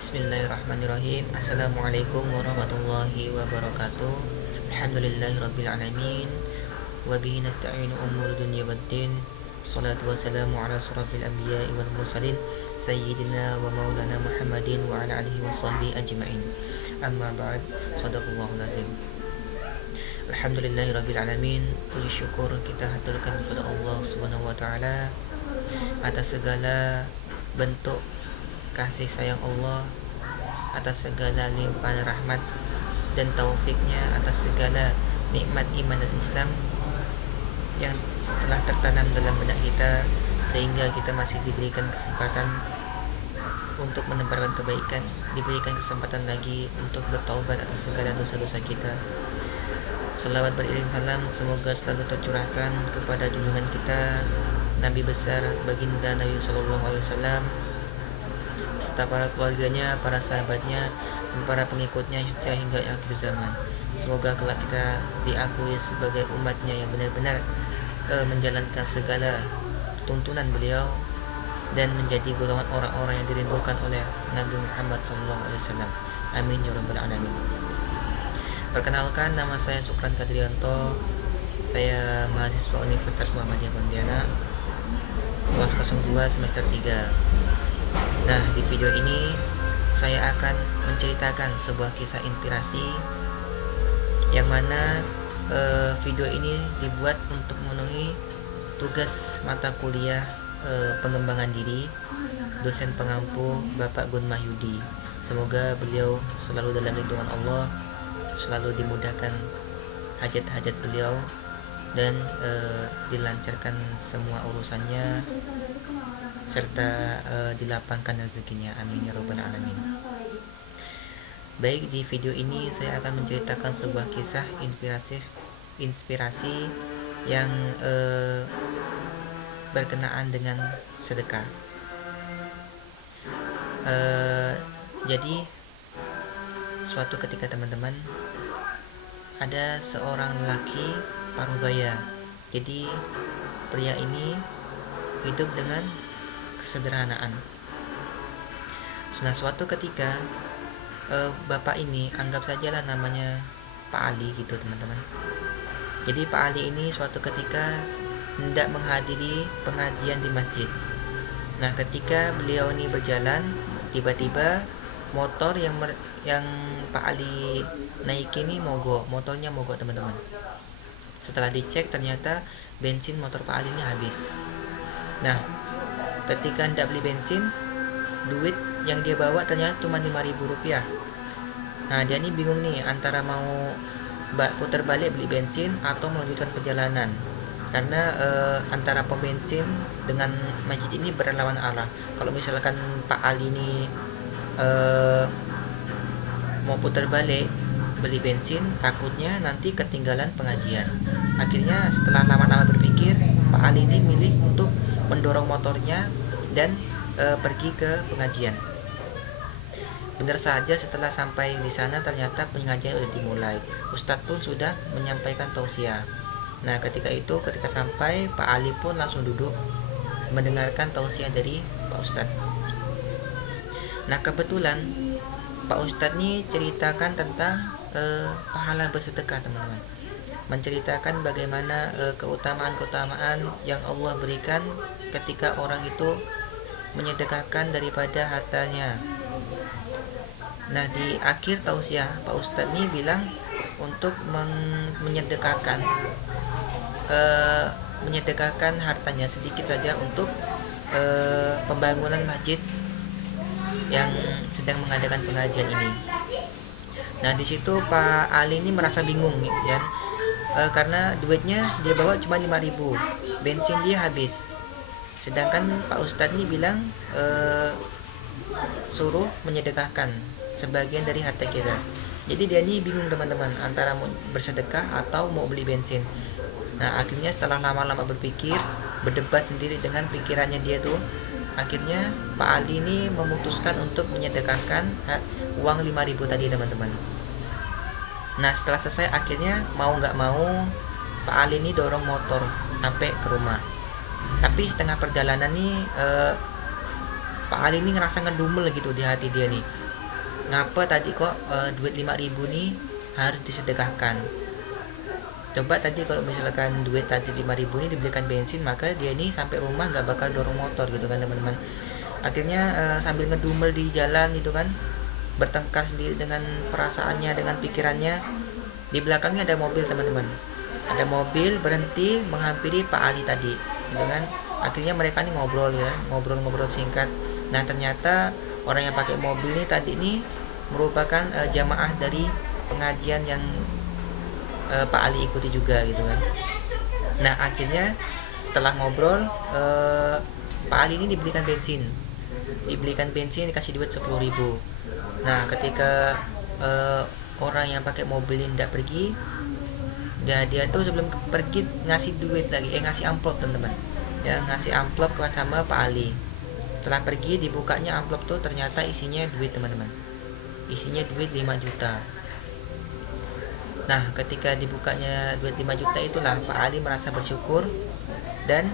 Bismillahirrahmanirrahim. Assalamualaikum warahmatullahi wabarakatuh. Alhamdulillahirabbil alamin. Wa bihi nasta'inu umur dunya waddin. Salatu wassalamu ala asrafil anbiya'i wal mursalin sayyidina wa maulana Muhammadin wa ala alihi wa sahbihi ajma'in. Amma ba'd. Shadaqallahul azim. Alhamdulillahirabbil alamin. Puji syukur kita haturkan kepada Allah Subhanahu wa taala atas segala bentuk kasih sayang Allah, atas segala limpahan rahmat dan taufiknya, atas segala nikmat iman dan Islam yang telah tertanam dalam benak kita, sehingga kita masih diberikan kesempatan untuk menebarkan kebaikan, diberikan kesempatan lagi untuk bertaubat atas segala dosa-dosa kita. Salawat beriring salam semoga selalu tercurahkan kepada junjungan kita Nabi besar baginda Nabi Sallallahu Alaihi Wasallam, serta para keluarganya, para sahabatnya, dan para pengikutnya setia hingga akhir zaman. Semoga kelak kita diakui sebagai umatnya yang benar-benar menjalankan segala tuntunan beliau dan menjadi golongan orang-orang yang dirindukan oleh Nabi Muhammad SAW. Amin ya rabbal alamin. Perkenalkan, nama saya Sukran Kadrianto. Saya mahasiswa Universitas Muhammadiyah Pontianak, kelas 02 semester 3. Nah, di video ini saya akan menceritakan sebuah kisah inspirasi yang mana video ini dibuat untuk memenuhi tugas mata kuliah pengembangan diri dosen pengampu Bapak Gun Mahyudi. Semoga beliau selalu dalam lindungan Allah, selalu dimudahkan hajat-hajat beliau dan dilancarkan semua urusannya, serta dilapangkan rezekinya. Amin ya rabbal alamin. Baik, di video ini saya akan menceritakan sebuah kisah inspirasi yang berkenaan dengan sedekah. Jadi suatu ketika teman-teman, ada seorang laki parubaya. Jadi pria ini hidup dengan kesederhanaan. Nah, suatu ketika bapak ini, anggap sajalah namanya Pak Ali gitu teman-teman. Jadi Pak Ali ini suatu ketika hendak menghadiri pengajian di masjid. Nah, ketika beliau ini berjalan, tiba-tiba motor yang Pak Ali naik ini mogok, motornya mogok teman-teman. Setelah dicek ternyata bensin motor Pak Ali ini habis. Nah, ketika hendak beli bensin, duit yang dia bawa ternyata cuma 5.000 rupiah. Nah, dia ini bingung nih antara mau putar balik beli bensin atau melanjutkan perjalanan, karena antara pom bensin dengan masjid ini berlawanan arah. Kalau misalkan Pak Ali ini mau putar balik beli bensin, takutnya nanti ketinggalan pengajian. Akhirnya setelah lama-lama berpikir, Pak Ali ini milih untuk mendorong motornya dan pergi ke pengajian. Benar saja, setelah sampai di sana ternyata pengajian sudah dimulai. Ustadz pun sudah menyampaikan tausiah. Nah, ketika sampai, Pak Ali pun langsung duduk mendengarkan tausiah dari Pak Ustadz. Nah, kebetulan Pak Ustadz ini ceritakan tentang pahala bersedekah teman-teman. Menceritakan bagaimana keutamaan-keutamaan yang Allah berikan ketika orang itu menyedekahkan daripada hartanya. Nah, di akhir tausiah Pak Ustadz ini bilang untuk menyedekahkan hartanya sedikit saja untuk pembangunan masjid yang sedang mengadakan pengajian ini. Nah, di situ Pak Ali ini merasa bingung ya, karena duitnya dia bawa cuma 5.000, bensin dia habis. Sedangkan Pak Ustadz ini bilang suruh menyedekahkan sebagian dari harta kita. Jadi dia ini bingung teman-teman, antara mau bersedekah atau mau beli bensin. Nah, akhirnya setelah lama-lama berpikir, berdebat sendiri dengan pikirannya dia tuh, akhirnya Pak Ali ini memutuskan untuk menyedekahkan uang 5.000 tadi teman-teman. Nah, setelah selesai, akhirnya mau nggak mau Pak Ali ini dorong motor sampai ke rumah. Tapi setengah perjalanan nih Pak Ali ini ngerasa ngedumel gitu di hati dia nih. ngapa tadi kok duit 5.000 nih harus disedekahkan. Coba tadi kalau misalkan duit tadi 5.000 ini dibelikan bensin, maka dia ini sampai rumah nggak bakal dorong motor gitu kan teman-teman. Akhirnya sambil ngedumel di jalan gitu kan, bertengkar sendiri dengan perasaannya, dengan pikirannya. Di belakangnya ada mobil teman-teman, ada mobil berhenti menghampiri Pak Ali tadi gitu kan. Akhirnya mereka ini ngobrol ya, ngobrol-ngobrol singkat. Nah ternyata orang yang pakai mobil ini tadi ini merupakan jamaah dari pengajian yang Pak Ali ikuti juga gitu kan. Nah akhirnya setelah ngobrol Pak Ali ini dibelikan bensin, dikasih duit 10.000. Nah ketika orang yang pakai mobil ini tidak pergi, dia tuh sebelum pergi ngasih duit lagi, ngasih amplop teman-teman ya, ngasih amplop sama Pak Ali. Setelah pergi dibukanya amplop tuh ternyata isinya duit teman-teman, isinya duit 5 juta. Nah ketika dibukanya duit 5 juta itulah Pak Ali merasa bersyukur dan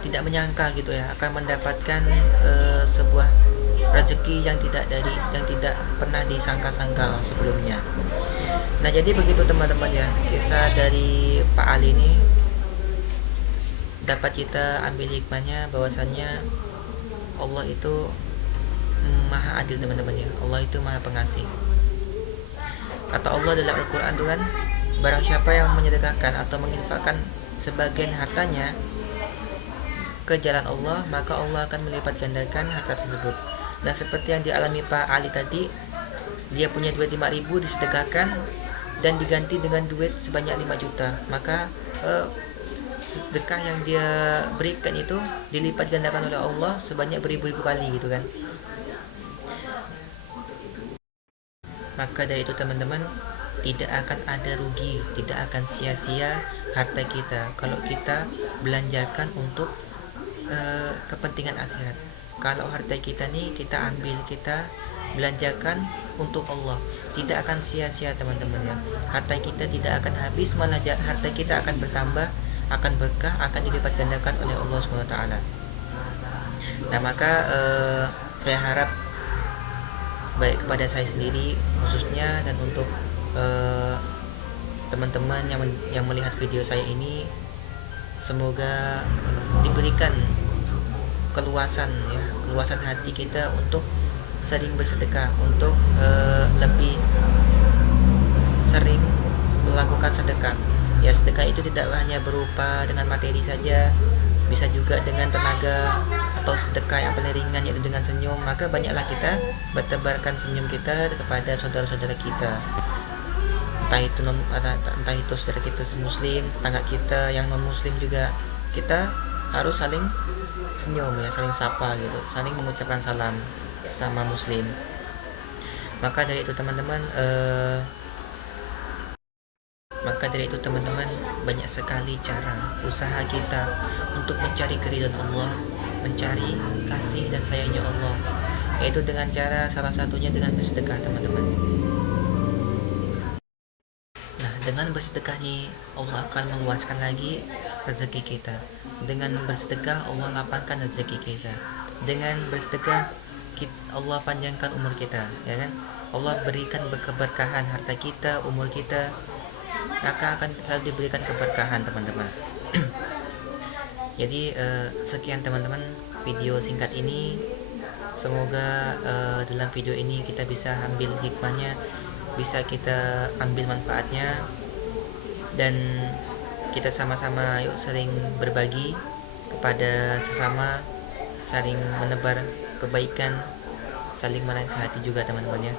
tidak menyangka gitu ya akan mendapatkan sebuah rezeki yang tidak pernah disangka-sangka sebelumnya. Nah jadi begitu teman-teman ya, kisah dari Pak Ali ini dapat kita ambil hikmahnya bahwasannya Allah itu maha adil teman-teman ya, Allah itu maha pengasih. Kata Allah dalam Al-Quran itu kan, barang siapa yang menyedekahkan atau menginfakkan sebagian hartanya ke jalan Allah, maka Allah akan melipat gandakan harta tersebut. Nah seperti yang dialami Pak Ali tadi, dia punya duit 5.000 disedekahkan dan diganti dengan duit sebanyak 5 juta. Maka sedekah yang dia berikan itu dilipat gandakan oleh Allah sebanyak beribu-ribu kali gitu kan. Maka dari itu teman-teman, tidak akan ada rugi, tidak akan sia-sia harta kita kalau kita belanjakan untuk kepentingan akhirat. Kalau harta kita nih kita ambil, kita belanjakan untuk Allah, tidak akan sia-sia teman-teman ya. Harta kita tidak akan habis, malah harta kita akan bertambah, akan berkah, akan dilipat gandakan oleh Allah SWT. Nah maka saya harap baik kepada saya sendiri khususnya dan untuk teman-teman yang melihat video saya ini, semoga diberikan keluasan hati kita untuk sering bersedekah, untuk lebih sering melakukan sedekah. Ya sedekah itu tidak hanya berupa dengan materi saja, bisa juga dengan tenaga, atau sedekah yang paling ringan yaitu dengan senyum. Maka banyaklah kita bertebarkan senyum kita kepada saudara-saudara kita, entah itu saudara kita muslim, tetangga kita yang non muslim juga. Kita harus saling senyum ya, saling sapa gitu, saling mengucapkan salam sama muslim. Maka dari itu teman-teman banyak sekali cara usaha kita untuk mencari keridhaan Allah, mencari kasih dan sayangnya Allah, yaitu dengan cara salah satunya dengan bersedekah teman-teman. Nah dengan bersedekah nih Allah akan meluaskan lagi rezeki kita. Dengan bersedekah Allah lapangkan rezeki kita. Dengan bersedekah Allah panjangkan umur kita, ya kan? Allah berikan keberkahan harta kita, umur kita, maka akan selalu diberikan keberkahan teman-teman. Jadi sekian teman-teman video singkat ini. Semoga dalam video ini kita bisa ambil hikmahnya, bisa kita ambil manfaatnya, dan kita sama-sama yuk sering berbagi kepada sesama, saling menebar kebaikan, saling menasihati juga teman-teman ya.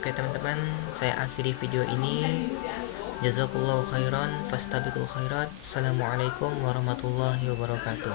Oke teman-teman, saya akhiri video ini. Jazakallahu khairan, fastabiqul khairat. Assalamualaikum warahmatullahi wabarakatuh.